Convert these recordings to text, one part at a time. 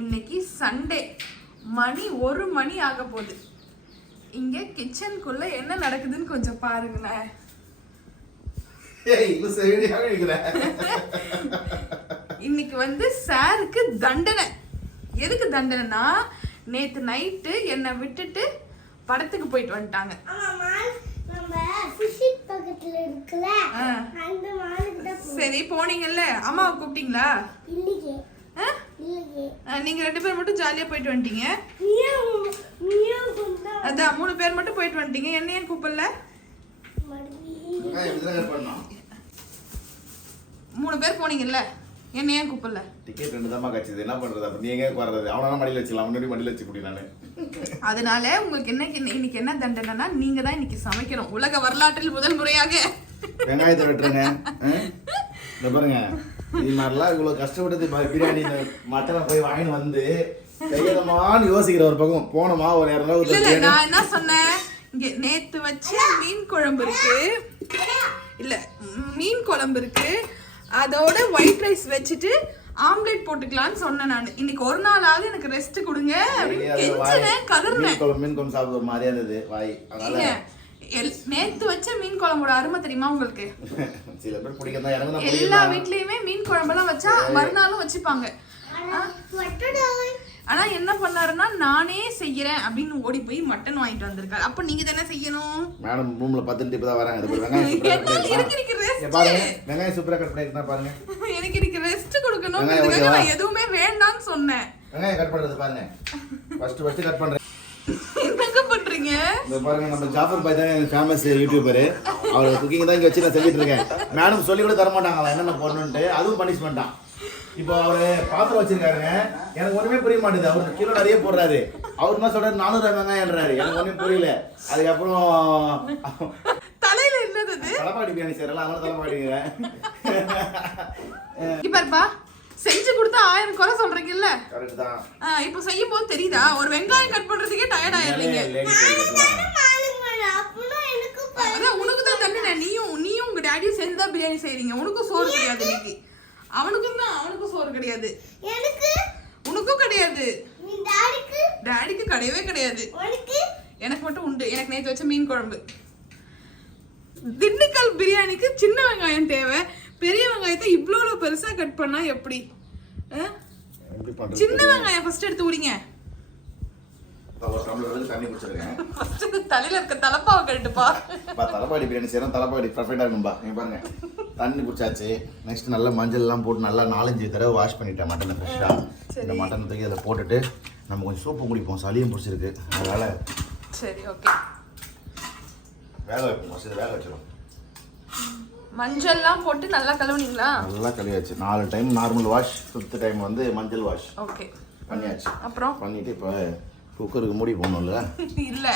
இன்னைக்கு சண்டே மணி ஒரு மணி ஆக போகுது. இங்க கிச்சனுக்குள்ள என்ன நடக்குதுன்னு கொஞ்சம் பாருங்களேன். ஏய் இது சரியாக இருக்கிற இன்னைக்கு வந்து சாருக்கு தண்டனை. எதுக்கு தண்டனைனா நேத்து நைட்டு என்னை விட்டுட்டு படத்துக்கு போயிட்டு வந்துட்டாங்க. சரி போனீங்கல்ல? அம்மாவை கூப்பிட்டீங்களா? இல்லையே ஆ? இல்லையே ஆ, நீங்க ரெண்டு பேர் மட்டும் ஜாலியா போயிட்டு வந்துட்டீங்க. அதான் மூணு பேர் மட்டும் போயிட்டு வந்துட்டீங்க. என்ன ஏன் கூப்பிடல? மூணு பேர் போனீங்கல்ல. என்ன ஏன் கூப்பிடல? டிக்கெட் ரெண்டு தாம்மா கட்சிது. என்ன பண்றது? அப்ப நீ எங்க வர்றது? அவனா மடியில் வச்சுக்கலாம். முன்னாடி மடியில் வச்சு குடி நானு. அதனால உங்களுக்கு என்ன இன்னைக்கு என்ன தண்டனைனா நீங்க தான் இன்னைக்கு சமைக்கணும். உலக வரலாற்றில் முதல் முறையாக. வெங்காயத்தை? இந்த பாருங்க. இது மாதிரிலாம் இவ்வளவு கஷ்டப்பட்டு பிரியாணி மட்டனை போய் வாங்கிட்டு வந்து செய்யணுமான்னு யோசிக்கிற ஒரு பக்கம். போனோமா? ஒரு இரநூறு நான் என்ன சொன்னேன்? இங்க நேத்து வச்ச மீன் குழம்பு இருக்கு. இல்ல மீன் குழம்பு இருக்கு. அதோட ஒயிட் ரைஸ் வச்சுட்டு ஆம்லெட் போட்டுக்கலாம்னு சொன்னேன் நான். இன்னைக்கு ஒரு நாளாவது எனக்கு ரெஸ்ட் கொடுங்க. கெஞ்சினேன் கதறினேன். மீன் குழம்பு சாப்பிட ஒரு மாதிரியா இருந்தது வாய். அதனால நேத்து வச்ச மீன் குழம்போட அருமை தெரியுமா உங்களுக்கு? எல்லா வீட்லயுமே மீன் குழம்பெல்லாம் வச்சா மறுநாளும் வச்சுப்பாங்க. ஆனா என்ன பண்ணாருன்னா நானே செய்யறேன் அப்படின்னு ஓடி போய் மட்டன் வாங்கிட்டு வந்திருக்காரு. அப்ப நீங்க தானே செய்யணும்? மேடம் ரூம்ல பார்த்துட்டு இப்போ தான் வராங்க. எனக்கு. பாருங்க வெங்காயம் சூப்பரா கட் பண்ணிருக்கா பாருங்க. எனக்கு இன்னைக்கு ரெஸ்ட் கொடுக்கணும்? நான் எதுவுமே வேண்டாம்னு சொன்னேன். வெங்காயம் கட் பண்றது பாருங்க. ஃபர்ஸ்ட் ஃபர்ஸ்ட் கட் பண்றேன். இந்த பாருங்க நம்ம ஜாஃபர் பாய் தான் ஃபேமஸ் யூடியூபர் அவர் குக்கிங் தான் இங்க வச்சு நான் செஞ்சுட்டு இருக்கேன். மேடம் சொல்லி கூட தர மாட்டாங்களா என்னென்ன போடணுன்ட்டு அதுவும் பனிஷ்மெண்ட் தான். இப்போ அவரு பாத்திரம் வச்சிருக்காருங்க. எனக்கு ஒண்ணுமே புரிய மாட்டேது அவர் கிலோ நிறைய போடுறாரு. அவர் என்ன சொல்றாரு? நானூறு வெங்காயம்ன்றாரு எனக்கு ஒண்ணுமே புரியல. அதுக்கப்புறம் தலையில என்னது தலப்பாடி பிரியாணி செய்யறலாம் அதனால தலைப்பாடிங்க. பாருப்பா. செஞ்சு கொடுத்தா ஆயிரம் குறை தான். ஆ, இப்போ செய்யும் போது தெரியுதா? ஒரு வெங்காயம் கட் பண்றதுக்கே டயர்ட் ஆயிடுறீங்க. அதான் உனக்கு தான். தண்ணி நீயும் நீயும் உங்க டேடியும் சேர்ந்து தான் பிரியாணி செய்றீங்க. உனக்கும் சோறு கிடையாது இன்னைக்கு. அவனுக்கும் தான் அவனுக்கும் சோறு கிடையாது. எனக்கு? உனக்கும் கிடையாது. நீ டாடிக்கு கிடையவே கிடையாது. உனக்கு? எனக்கு மட்டும் உண்டு. எனக்கு நேற்று வச்ச மீன் குழம்பு. திண்டுக்கல் பிரியாணிக்கு சின்ன வெங்காயம் தேவை. பெரிய வெங்காயத்தை இவ்வளோ பெருசா கட் பண்ணா எப்படி? சின்ன வெங்காயம் ஃபர்ஸ்ட் எடுத்து விடுங்க தலையில இருக்க தலப்பாவை கட்டுப்பா தலப்பாடி பிரியாணி செய்யறோம். தலப்பாடி பர்ஃபெக்டாக இருக்கும்பா. நீங்க பாருங்க. தண்ணி குடிச்சாச்சு. நெக்ஸ்ட் நல்லா மஞ்சள் எல்லாம் போட்டு நல்லா நாலஞ்சு தடவை வாஷ் பண்ணிட்டேன் மட்டனை ஃப்ரெஷ்ஷாக இந்த மட்டன் தூக்கி அதில் போட்டுட்டு நம்ம கொஞ்சம் சூப்பு குடிப்போம். சளியும் பிடிச்சிருக்கு. அதனால சரி ஓகே வேக வைப்போம். இதை வேக வச்சிடும் மஞ்சள்லாம் போட்டு நல்லா கழுவுனீங்களா? நல்லா கழுவியாச்சு. நாலு time normal wash fifth time வந்து மஞ்சள் வாஷ் ஓகே பண்ணியாச்சு. அப்புறம்? பண்ணிட்டு இப்போ குக்கருக்கு மூடி போடணும்ல? இல்ல.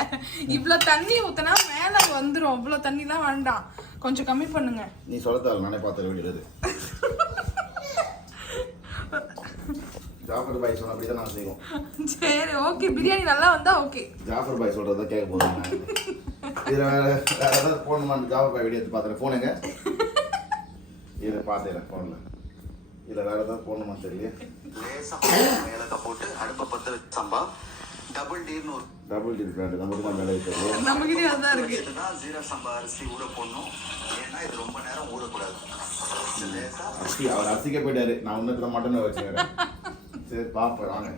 இவ்ளோ தண்ணி ஊத்துனா மேல வந்துரும். இவ்ளோ தண்ணிலாம் வேண்டாம். கொஞ்சம் கம்மி பண்ணுங்க. நீ சொல்ல தேவை நானே பார்த்துட வேண்டியது ஜாஃபர் பாய் சொன்ன அப்படி தான் நான் செய்வோம். சரி ஓகே பிரியாணி நல்லா வந்தா ஓகே ஜாஃபர் பாய் சொல்றத கேட்க போதும். இதில் வேற வேற ஏதாவது போடணுமான்னு ஜாஃபர் பாய் வீடியோ எடுத்து பார்த்துறேன். ஃபோனுங்க இதை பார்த்துறேன் ஃபோனில் இதில் வேற ஏதாவது போடணுமான்னு தெரியல மேலக்க போட்டு அடுப்பை பத்த வச்சு சம்பா. டபுள் டீர்னு ஒரு டபுள் டில் பிராண்டு நம்ம தான் மேலே இருக்குது நம்ம கிட்டே அதுதான் இருக்கு. தான் ஜீரா சம்பா அரிசி ஊற போடணும். ஏன்னா இது ரொம்ப நேரம் ஊறக்கூடாது. இந்த லேசா. அரிசி அவர் அரிசிக்கே போயிட்டாரு. நான் ஒன்றுத்துல மட்டும் வச்சுக்கிறேன். சரி பார்ப்போம் வாங்க.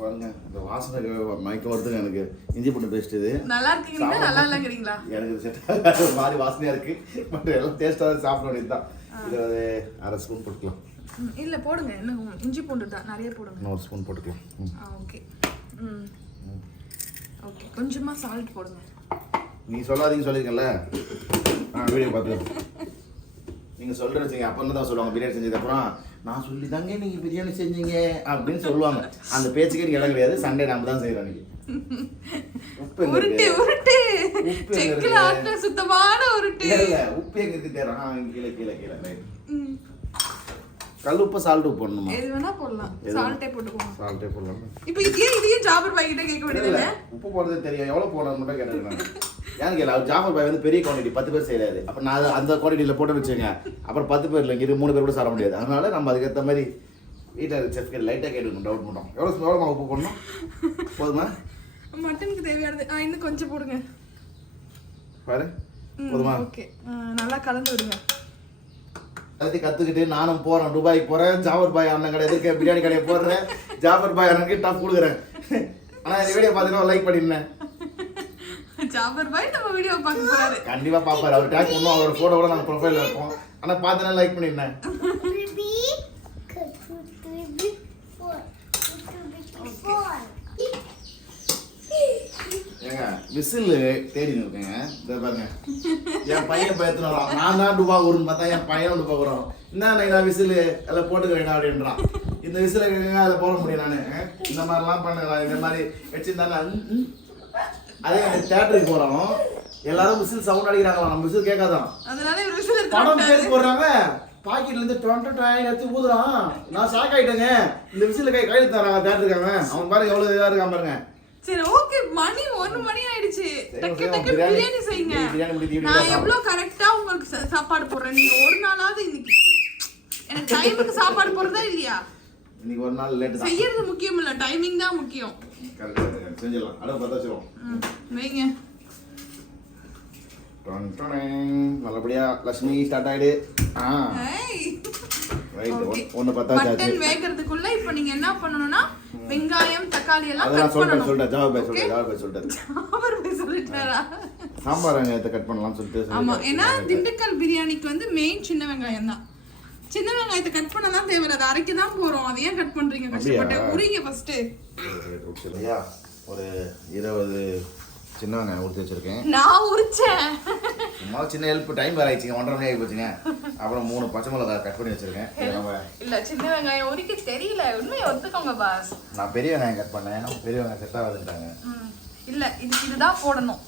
பாருங்க இந்த வாசனை மயக்கம் வருதுங்க எனக்கு. இஞ்சி போட்டு பேஸ்ட் இது. நல்லா இருக்கீங்களா நல்லா இல்லைங்கிறீங்களா? எனக்கு செட் ஒரு மாதிரி வாசனையா இருக்கு. பட் எல்லாம் டேஸ்டாக சாப்பிட வேண்டியது தான். இது ஒரு அரை ஸ்பூன் போட்டுக்கலாம். இல்ல போடுங்க. இன்னும் இஞ்சி பூண்டு தான். நிறைய போடுங்க. இன்னொரு ஸ்பூன் போட்டுக்கலாம். ஓகே ஓகே கொஞ்சமா சால்ட் போடுங்க. நீ சொல்லாதீங்க சொல்லிருக்கேன்ல. ஆ வீடியோ பார்த்து நீங்க சொல்ற வச்சுங்க அப்புறம் தான் சொல்லுவாங்க பிரியாணி செஞ்சதுக்கு அப்புறம் நான் சொல்லி தாங்க நீங்க பிரியாணி செஞ்சீங்க அப்படின்னு சொல்லுவாங்க. அந்த பேச்சுக்கே நீங்க இடம் கிடையாது. சண்டே நாம தான் உப்பு எங்க உருட்டு? உருட்டு. செக்குல? ஆட்ட சுத்தமான உருட்டு. இல்ல, உப்பு எங்க இருக்கு கீழே கீழே கீழே கல் உப்பு சால்ட் உப்பு போடணுமா? எது வேணா போடலாம். எது? சால்ட்டே போட்டுக்கோங்க சால்ட்டே போடலாமா. இப்போ இதே இதையும் ஜாபர் பாய் கிட்ட கேட்க வேண்டியது இல்ல, உப்பு போடுறது தெரியும் எவ்வளவு போடணும் மட்டும் கேட்டேன் ஏன்னு கேட்கல அவர் ஜாஃபர் பாய் வந்து பெரிய குவான்டிட்டி பத்து பேர் செய்யறாரு அப்போ நான் அந்த குவான்டிட்டியில் போட்டு வச்சுங்க அப்புறம் பத்து பேர் இல்லை இங்கே மூணு பேர் கூட சாப்பிட முடியாது. அதனால நம்ம அதுக்கேற்ற மாதிரி வீட்டில் செஃப் கேட்டு லைட்டாக கேட்டுக்கணும் டவுட் பண்ணோம் எவ்வளோ எவ்வளோ உப்பு போடணும்? போதுமா? மட்டனுக்கு தேவையானது. ஆ இன்னும் கொஞ்சம் போடுங்க. பாரு போதுமா? ஓகே. நல்லா கலந்து விடுங்க. எல்லாத்தையும் கற்றுக்கிட்டு நானும் போகிறேன் துபாய்க்கு போகிறேன் ஜாஃபர் பாய் அண்ணன் கடை எதிர்க்க பிரியாணி கடையை போடுறேன். ஜாஃபர் பாய் அண்ணனுக்கு டஃப் கொடுக்குறேன். ஆனால் இந்த வீடியோ பார்த்தீங்கன்னா லைக் பண்ணிருந்தேன் ஜாபர் பாய் நம்ம வீடியோ பார்க்க போறாரு. கண்டிப்பாக பார்ப்பாரு. அவர் டேக் பண்ணுவோம் அவரோட ஃபோட்டோ கூட நாங்கள் ப்ரொஃபைலில் வைப்போம் ஆனால் பார்த்தேன்னா லைக் பண்ணிருந்தேன். ஏங்க விசில் தேடி இருக்கேங்க. இதை பாருங்க. என் பையன் பயத்துல வரான்? நான் தான் டுபா வரும்னு பார்த்தா என் பையன் டுபா வரும் என்ன நான் விசில்? எல்லாம் போட்டுக்கிறேன் அப்படின்றான். இந்த விசில் அதை போட முடியும் நான்? இந்த மாதிரிலாம் பண்ண இந்த மாதிரி வச்சிருந்தாங்க அதே தேட்டருக்கு போகிறோம் எல்லாரும் விசில் சவுண்ட் அடிக்கிறாங்களாம் நம்ம விசில் கேட்காதான். அதனால இவர் விசில் படம் பேர் போடுறாங்க. பாக்கெட்ல இருந்து டொண்ட டாய் எடுத்து ஊதுறான். நான் ஷாக் ஆயிட்டேங்க. இந்த விசில் கை கையில் தராங்க தேட்டருக்காங்க அவன். பாருங்க எவ்வளவு இதா இருக்கான் பாருங்க. சரி ஓகே மணி ஒன்னு மணி ஆயிடுச்சு. டக்கு டக்கு பிரியாணி- செய்யுங்க. நான் எவ்வளவு கரெக்டா உங்களுக்கு சாப்பாடு போடுறேன். நீங்க ஒரு நாளாவது இன்னைக்கு எனக்கு டைமுக்கு சாப்பாடு போடுறதா இல்லையா? இன்னைக்கு ஒரு நாள் லேட்டு தான். செய்யறது முக்கியம் இல்ல டைமிங் தான் முக்கியம். கரெக்டாக செஞ்சிடலாம். அளவு பற்ற வச்சிருவோம். ம், வைங்க. டொன் டொனேங். நல்லபடியா லட்சுமி ஸ்டார்ட் ஆயிடு. ஆ. ரைட் பத்தா சாச்சு. மட்டன் வேகிறதுக்குள்ள இப்ப நீங்க என்ன பண்ணணும்னா வெங்காயம் தக்காளி எல்லாம் கட் பண்ணணும். சொல்லிட்டேன் ஜாவா பாய் Okay? சொல்லிட்டேன் ஜாவா பாய் சொல்லிட்டேன் அவர் போய் சொல்லிட்டாரா? சாம்பார் வெங்காயத்தை கட் பண்ணலாம்னு சொல்லிட்டு ஆமா. ஏன்னா திண்டுக்கல் பிரியாணிக்கு வந்து மெயின் சின்ன வெங்காயம் தான். சின்ன வெங்காயத்தை கட் பண்ண தான் தேவை அதை அரைக்க தான் போறோம். அதை ஏன் கட் பண்றீங்க? கஷ்டப்பட்டு? உரிங்க ஃபர்ஸ்ட். ஐயா ஒரு இருபது சின்ன வெங்காயம் ஊற்றி வச்சிருக்கேன். நான் உரிச்சேன். சும்மா சின்ன ஹெல்ப் டைம் வேற ஆயிடுச்சுங்க. ஒன்றரை மணி ஆகி போச்சுங்க. அப்புறம் மூணு பச்சை மிளகாய் கட் பண்ணி வச்சிருக்கேன். இதை இல்ல சின்ன வெங்காயம் உரிக்க தெரியல. உண்மையை ஒத்துக்கோங்க பாஸ் நான் பெரிய வெங்காயம் கட் பண்ணேன். பெரிய வெங்காயம் செட் ஆகுதுட்டாங்க. இல்ல இதுக்கு இதுதான் போடணும்.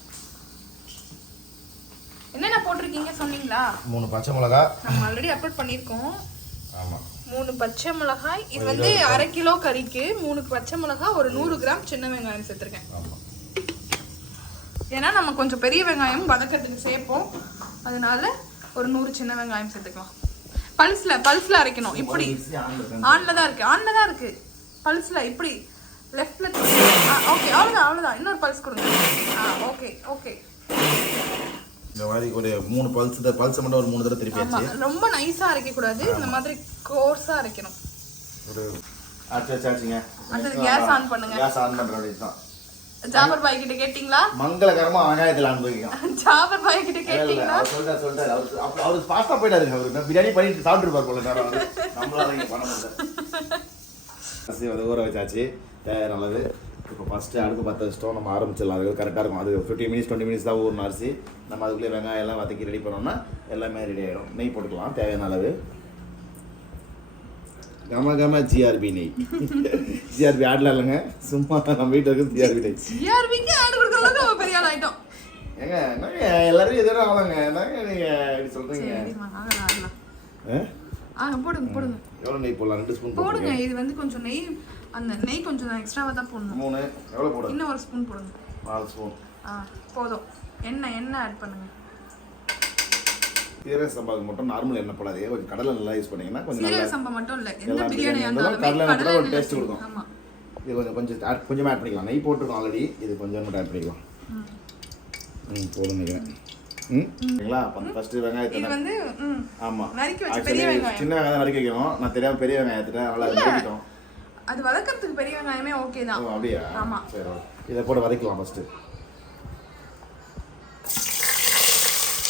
என்னென்ன போட்டிருக்கீங்க சொன்னீங்களா? மூணு பச்சை மிளகா. நம்ம ஆல்ரெடி அப்லோட் பண்ணியிருக்கோம். ஆமாம் மூணு பச்சை மிளகாய் இது வந்து அரை கிலோ கறிக்கு மூணு பச்சை மிளகாய் ஒரு நூறு கிராம் சின்ன வெங்காயம் சேர்த்துருக்கேன். ஏன்னா நம்ம கொஞ்சம் பெரிய வெங்காயம் வதக்கிறதுக்கு சேர்ப்போம். அதனால ஒரு நூறு சின்ன வெங்காயம் சேர்த்துக்கலாம். பல்ஸ்ல பல்ஸ்ல அரைக்கணும். இப்படி. ஆன்ல தான் இருக்கு. ஆன்ல தான் இருக்கு. பல்ஸ்ல இப்படி. லெஃப்ட்ல ஓகே அவ்வளோதான் அவ்வளோதான் இன்னொரு பல்ஸ் கொடுங்க. ஆ ஓகே ஓகே இந்த மாதிரி ஒரு மூணு பல்ஸ் பல்ஸ் மட்டும் ஒரு மூணு தடவை திருப்பி ரொம்ப நைஸா அரைக்க கூடாது இந்த மாதிரி கோர்ஸா அரைக்கணும் ஒரு ஆச்சு ஆச்சுங்க அடுத்தது gas on பண்ணுங்க. கேஸ் ஆன் பண்ணுற வேண்டியது தான் ஜாபர் பாய் கிட்ட கேட்டிங்களா மங்களகரமாக வெங்காயத்தில் அனுபவிக்கும் ஜாபர் பாய் கிட்ட கேட்டிங்களா சொல்லிட்டாரு, சொல்லிட்டாரு. அவரு- அவரு ஆ போயிட்டாருங்க அவரு. பிரியாணி பண்ணிட்டு சாப்பிட்டுருப்பாரு போல நேரம். நம்மளால பண்ண முடியல. ஊற வச்சாச்சு அளவு இப்போ ஃபஸ்ட்டு அடுப்பு பற்ற வச்சிட்டோம் நம்ம ஆரம்பிச்சிடலாம். அது கரெக்டாக இருக்கும். அது ஃபிஃப்டி மினிட்ஸ் டுவெண்ட்டி மினிட்ஸ் தான் ஊறணும் அரிசி. நம்ம அதுக்குள்ளே வெங்காயம் எல்லாம் வதக்கி ரெடி பண்ணோம்னா எல்லாமே ரெடி ஆகிடும் நெய் போட்டுக்கலாம் தேவையான அளவு. கம கம ஜிஆர்பி நெய். ஜிஆர்பி ஆடலாம் இல்லைங்க. சும்மா நம்ம வீட்டில் இருக்குது ஜிஆர்பி நெய். யாருவீங்க ஆடு கொடுக்கறதுக்கு நம்ம பெரிய ஆள் ஆயிட்டோம். ஏங்க என்னங்க எல்லாரும் எதிரும் ஆகலாங்க என்னங்க நீங்கள் இப்படி சொல்கிறீங்க போடுங்க போடுங்க. எவ்வளோ நெய் போடலாம்? ரெண்டு ஸ்பூன் போடுங்க. போடுங்க. இது வந்து கொஞ்சம் நெய் அந்த நெய் கொஞ்சம் எக்ஸ்ட்ராவாக தான் போடணும். மூணு. எவ்வளோ போடுங்க இன்னும் ஒரு ஸ்பூன் போடுங்க. நாலு ஸ்பூன் ஆ போதும். எண்ணெய் எண்ணெய் ஆட் பண்ணுங்க. சீரக சம்பாவுக்கு மட்டும் நார்மல் எண்ணெய் போடாதே. கொஞ்சம் கடலை நல்லா யூஸ் பண்ணீங்கன்னா கொஞ்சம் சீரக நல்லா சம்பா மட்டும் இல்ல. எந்த பிரியாணி இருந்தாலும் கடலை கூட ஒரு taste கொடுக்கும். இது கொஞ்சம் கொஞ்சம் ஆட் கொஞ்சம் ஆட் பண்ணிக்கலாம். நெய் போட்டிருக்கோம் ஆல்ரெடி இது கொஞ்சம் மட்டும் ஆட் பண்ணிக்கலாம். ம். ம் சரிங்களா? ஃபஸ்ட்டு இது வெங்காயத்தை வந்து ம். ஆமாம் நறுக்கி வச்ச பெரிய ஆக்சுவலி வெங்காயம். சின்ன வெங்காயம் நறுக்கி வைக்கணும். நான் தெரியாம பெரிய வெங்காயம் எடுத்துட்டேன். நறுக்கிட்டோம். அது வதக்கறதுக்கு பெரிய வெங்காயமே ஓகே தான். அப்படியா? ஆமா. சரி. இதை போட்டு வதக்கலாம் ஃபஸ்ட்டு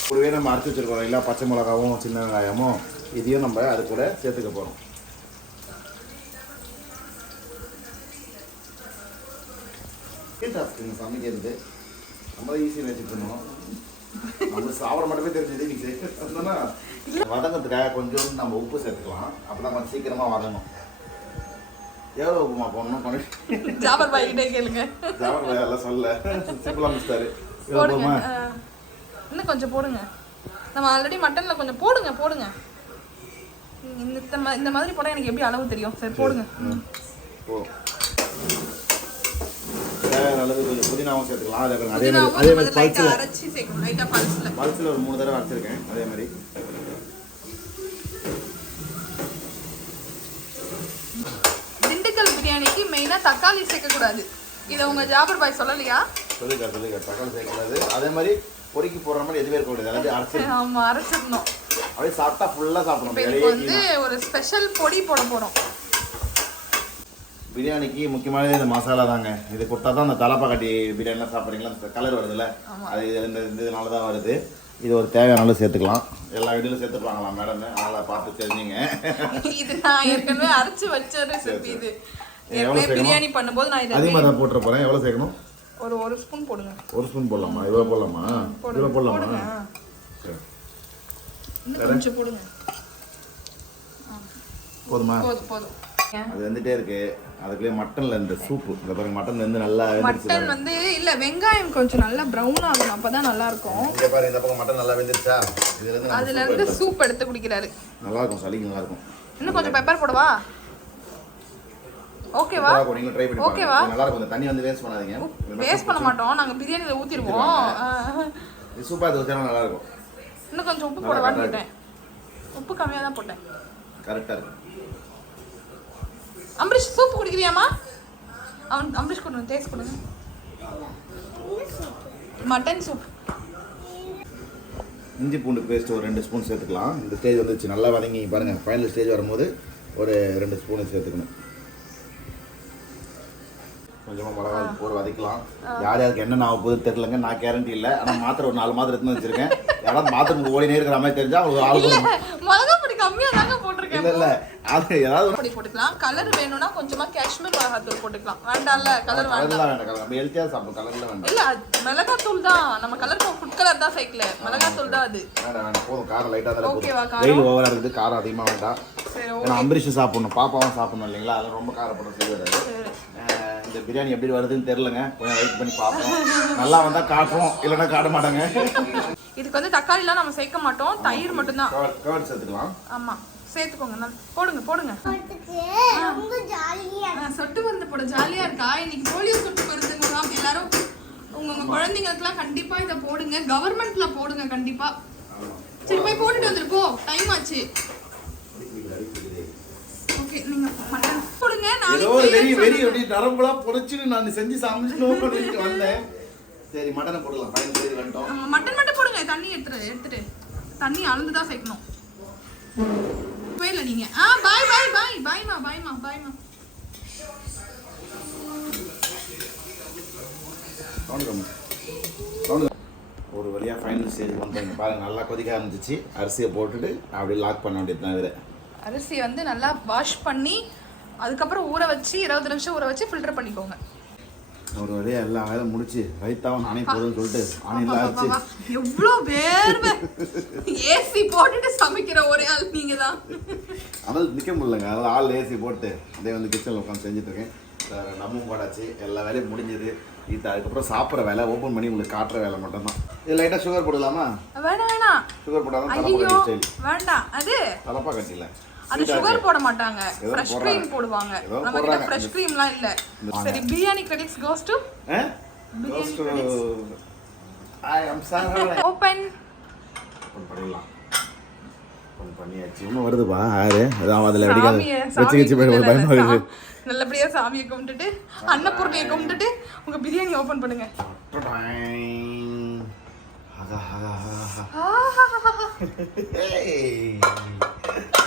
கூடவே நம்ம அரைச்சி வச்சிருக்கோம். இல்லை பச்சை மிளகாவும் சின்ன வெங்காயமும் இதையும் நம்ம அது கூட சேர்த்துக்க போகிறோம் சமைக்கிறது. நம்ம ஈஸியாக வச்சுட்டு இருந்தோம் நம்ம சாப்பிட மட்டுமே தெரிஞ்சது இன்னைக்கு. அதனால வதங்கத்துக்காக கொஞ்சம் நம்ம உப்பு சேர்த்துக்கலாம். அப்பதான் கொஞ்சம் சீக்கிரமாக வதங்கும் எவ்வளோ உப்புமா போடணும் பண்ணி ஜாபர் பாய் கிட்டே கேளுங்க. ஜாவர் பாய் எல்லாம் சொல்ல. மிஸ்டாரு. இன்னும் கொஞ்சம் போடுங்க. நம்ம ஆல்ரெடி மட்டன்ல கொஞ்சம் போடுங்க போடுங்க. இந்த இந்த மாதிரி போட எனக்கு எப்படி அளவு தெரியும்? சரி போடுங்க. ம். போ தேவையான அளவு கொஞ்சம் புதினாவும் சேர்த்துக்கலாம். அதே மாதிரி அதே மாதிரி அதே பல்ஸில் அரைச்சி சேர்க்கணும் லைட்டா பல்ஸ்ல பல்ஸில் ஒரு மூணு தடவை அரைச்சிருக்கேன் அதே மாதிரி. திண்டுக்கல் பிரியாணிக்கு மெயினா தக்காளி சேர்க்க கூடாது இதை உங்க ஜாபர் பாய் சொல்லலையா? சொல்லிக்கார் சொல்லிக்கார் தக்காளி சேர்க்கக்கூடாது. அதே மாதிரி பொறுக்கி போடுற மாதிரி எதுவே இருக்கக்கூடாது. எல்லாத்தையும் அரைச்சி ஆமா அரைச்சிடணும். அப்படியே சாப்பிட்டா ஃபுல்லாக சாப்பிடணும். வந்து ஒரு ஸ்பெஷல் பொடி போட போறோம். பிரியாணிக்கு முக்கியமானது இந்த மசாலா தாங்க. இது கொடுத்தா தான் அந்த தலப்பா கட்டி பிரியாணிலாம் சாப்பிட்றீங்களா? அந்த கலர் வருதுல்ல? அது இந்த இதனால தான் வருது. இது ஒரு தேவையான அளவு சேர்த்துக்கலாம். எல்லா வீடியோலும் சேர்த்துப்பாங்களாம் மேடம் அதனால் பார்த்து தெரிஞ்சுங்க. இது நான் ஏற்கனவே அரைச்சு வச்ச ரெசிபி இது ஏற்கனவே? பிரியாணி பண்ணும்போது நான் அதிகமாக தான் போட்டுற போகிறேன் எவ்வளோ சேர்க்கணும்? ஒரு ஒரு ஸ்பூன் போடுங்க. ஒரு ஸ்பூன் போடலாமா? இவ்வளோ போடலாமா? இவ்வளோ போடலாமா. சரி. கொஞ்சம் போடுங்க. போதுமா? போதும் போதும். அது வந்துட்டே இருக்கு. அதுக்குள்ளேயே மட்டன்ல இந்த சூப்பு இந்த பாருங்க மட்டன் வந்து நல்லா மட்டன் வந்து இல்ல வெங்காயம் கொஞ்சம் நல்லா ப்ரௌன் ஆகணும். அப்பதான் நல்லா இருக்கும் இங்கே பாருங்க இந்த பக்கம் மட்டன் நல்லா வெந்துருச்சா? இதுல இருந்து அதுல இருந்து சூப் எடுத்து குடிக்கிறாரு. நல்லா இருக்கும் சளிக்கு நல்லா இருக்கும் இன்னும் கொஞ்சம் பெப்பர் போடவா? ஓகேவா நீங்களும் ட்ரை பண்ணி ஓகேவா? நல்லா இருக்கும் இந்த தண்ணி வந்து வேஸ்ட் பண்ணாதீங்க. வேஸ்ட் பண்ண மாட்டோம். நாங்க பிரியாணில ஊத்திடுவோம். இது சூப்பா இது வச்சா நல்லா இருக்கும் இன்னும் கொஞ்சம் உப்பு போடவான்னு கேட்டேன். உப்பு கம்மியா தான் போட்டேன் கரெக்டா இருக்கும் அம்பரீஷ் சூப் குடிக்கிறியாமா அவன் அம்பரீஷ் கொடுங்க டேஸ்ட் கொடுங்க. Mutton soup. இஞ்சி பூண்டு பேஸ்ட் ஒரு ரெண்டு ஸ்பூன் சேர்த்துக்கலாம். இந்த ஸ்டேஜ் வந்துச்சு நல்லா வதங்கி பாருங்க. ஃபைனல் ஸ்டேஜ் வரும்போது ஒரு ரெண்டு ஸ்பூன் சேர்த்துக்கணும். கொஞ்சமா மிளகா போட்டு வதக்கலாம். யார் யாருக்கு என்ன நான் போகுது தெரியலங்க. நான் கேரண்டி இல்லை. ஆனால் மாத்திரை ஒரு நாலு மாத்திரை எடுத்து வச்சிருக்கேன். யாராவது மாத்திரை ஓடினே இருக்கிற மாதிரி தெரிஞ்சா அவங்க ஆள் மிளகா பொடி கம்மியா தாங்க போட்டிருக்கேன் இல்லை இல்லை. அது ஏதாவது போட்டுக்கலாம். கலர் வேணும்னா கொஞ்சமா காஷ்மீர் மிளகாத்தூள் போட்டுக்கலாம். வேண்டாம்ல கலர் வேண்டாம். வேண்டாம் கலர். நம்ம ஹெல்த்தியாக சாப்பிடும் கலர்லாம் வேண்டாம். இல்ல மிளகாத்தூள் தான். நம்ம கலர் ஃபுட் கலர் தான் சேர்க்கல மிளகாத்தூள் தான் அது. வேண்டாம் வேண்டாம். போதும் காரம் லைட்டாக தான் ஓகேவா, காரம்? வெயில் ஓவராக இருக்குது காரம் அதிகமாக வேண்டாம் ஏன்னா அம்பரீஷ் சாப்பிடணும் பாப்பாவும் சாப்பிடணும் இல்லைங்களா? அதெல்லாம் ரொம்ப காரப்படம் அஹ் இந்த பிரியாணி எப்படி வருதுன்னு தெரிலங்க கொஞ்சம் வெயிட் பண்ணி பார்ப்போம். நல்லா வந்தால் காட்டுறோம் இல்லைன்னா காட்ட மாட்டாங்க. இதுக்கு வந்து தக்காளிலாம் நம்ம சேர்க்க மாட்டோம். தயிர் மட்டும்தான். கவர்ட் சேர்த்துக்கலாம். ஆமா. சேர்த்துக்கோங்க. நல்லா போடுங்க போடுங்க. சொட்டு மருந்து போட ஜாலியா இருக்கா? இன்னைக்கு போலியோ சொட்டு மருந்து முகாம் எல்லாரும் உங்க உங்க குழந்தைங்களுக்குலாம் கண்டிப்பா இதை போடுங்க. கவர்மெண்ட்ல போடுங்க கண்டிப்பா. சரி போய் போட்டுட்டு வந்துருப்போ டைம் ஆச்சு. ஓகே நீங்க மட்டன் போடுங்க நாளைக்கு வெறி அப்படி நரம்புலாம் புடைச்சிட்டு நான் செஞ்சு சமைச்சிட்டு பண்ணிட்டு வந்தேன். சரி மட்டனை போடலாம். ஃபைனல் வந்துட்டோம் மட்டன் மட்டும் போடுங்க. தண்ணி எடுத்துட்டு எடுத்துட்டு. தண்ணி அளந்து தான் சேர்க்கணும். போயிடல நீங்க. ஆ பாய் பாய் பாய் பாய்மா பாய்மா பாய்மா ஒரு வழியாக ஃபைனல் ஸ்டேஜ் வந்தாங்க பாருங்க. நல்லா கொதிக்க ஆரம்பிச்சிச்சு. அரிசியை போட்டுட்டு அப்படியே லாக் பண்ண வேண்டியது தான் இதில். அரிசி வந்து நல்லா வாஷ் பண்ணி அதுக்கப்புறம் ஊற வச்சு இருபது நிமிஷம் ஊற வச்சு ஃபில்டர் பண்ணிக்கோங்க. ஒரு வழியாக எல்லா வேலை முடிச்சு ரைத்தாவும் நானே போதும்னு சொல்லிட்டு ஆணையில் ஆச்சு எவ்வளோ வேர்வை. ஏசி போட்டுட்டு சமைக்கிற ஒரே ஆள் நீங்க தான் அதனால் நிற்க முடியலங்க. அதனால் ஆள் ஏசி போட்டு அதே வந்து கிச்சனில் உட்காந்து செஞ்சுட்டு இருக்கேன். நம்மும் போடாச்சு எல்லா வேலையும் முடிஞ்சது. இது அதுக்கப்புறம் சாப்பிட்ற வேலை ஓப்பன் பண்ணி உங்களுக்கு காட்டுற வேலை மட்டும்தான். இது லைட்டாக சுகர் போடலாமா? வேணாம் வேணாம். சுகர் போட்டால் தான் ஐயோ தலைப்பா ஸ்டைல் வேண்டாம். அது தலப்பா கட்டில அது சுகர் போட மாட்டாங்க ஃப்ரெஷ். க்ரீம் போடுவாங்க. நம்ம கிட்ட. ஃப்ரெஷ் க்ரீம்லாம் இல்ல. சரி biryani credits goes to I am sorry open open பண்ணிடலாம். ஓப்பன் பண்ணியாச்சு. இன்னும் வருதுப்பா. யாரு அதான் அதில் வெடிக்காது சாமியை வச்சு வச்சு சாமி பயமா இருக்குது நல்லபடியா சாமியை கும்பிட்டுட்டு அன்னபூர்ணியை கும்பிட்டுட்டு உங்க பிரியாணி ஓபன் பண்ணுங்க. ஆஹா.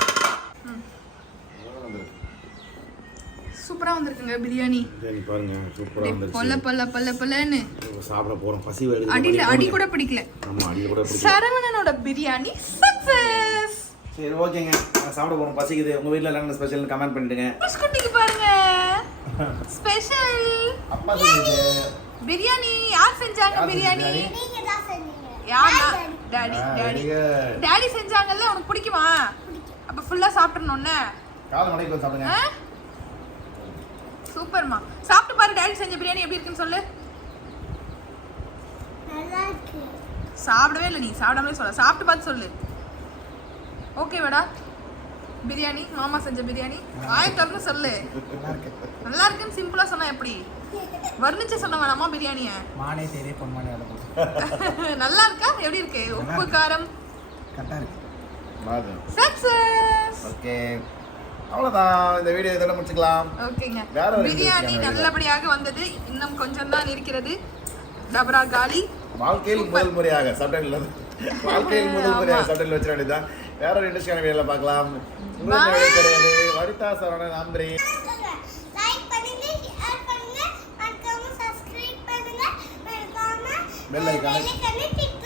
சூப்பரா வந்திருக்குங்க பிரியாணி. பிரியாணி பாருங்க சூப்பராக வந்துருச்சு. பல்ல பல்ல பல்ல பல்லன்னு சாப்பிட போறோம். பசி வருது. அடியில அடி கூட பிடிக்கல. ஆமா அடி கூட பிடிக்கும் சரவணனோட பிரியாணி சக்சஸ் சரி ஓகேங்க. நான் சாப்பிட போறோம். பசிக்குது. உங்க வீட்ல என்னென்ன ஸ்பெஷல்னு கமெண்ட் பண்ணிடுங்க. குட்டிக்கு பாருங்க. ஸ்பெஷல் அப்பா செஞ்சது பிரியாணி. யார் செஞ்சாங்க பிரியாணி? நீங்க தான் யாரா டாடி டாடி. டாடி செஞ்சாங்கல்ல உனக்கு பிடிக்குமா? அப்ப ஃபுல்லா சாப்பிடணும்னு காலை மடைக்கு வந்து சாப்பிடுங்க. சூப்பர்மா. சாப்பிட்டு பாரு டாடி செஞ்ச பிரியாணி எப்படி இருக்குன்னு சொல்லு. சாப்பிடவே இல்லை நீ சாப்பிடாமலே சொல்ல. சாப்பிட்டு பார்த்து சொல்லு. ஓகே வேடா. பிரியாணி மாமா செஞ்ச பிரியாணி. திறந்து சொல்லு. நல்லா இருக்குன்னு சிம்பிளா சொன்னா எப்படி? வர்ணிச்சு சொல்ல வேணாமா பிரியாணிய? நல்லா இருக்கா? எப்படி இருக்கு? உப்பு காரம்? இருக்கு. சக்சஸ் ஓகே அவ்வளோதான் இந்த வீடியோ இதோட முடிச்சுக்கலாம். ஓகேங்க. வேற ஒரு பிரியாணி நல்லபடியாக வந்தது. இன்னும் கொஞ்சம் தான் இருக்கிறது. டபரா காலி. வாழ்க்கையில் முதல் முறையாக சட்டனில் வாழ்க்கையில் முதல் முறையாக சட்டனில் வச்சிட வேண்டியதுதான். வேற ஒரு இன்ட்ரெஸ்டான வீடியோவில் பார்க்கலாம். உங்களுக்கு கிடையாது. வனிதா சரவணன் நன்றி லைக் பண்ணுங்க ஷேர் பண்ணுங்க. மறக்காம சப்ஸ்கிரைப் பண்ணுங்க மறக்காம Bell icon. பெல் ஐகானை கிளிக்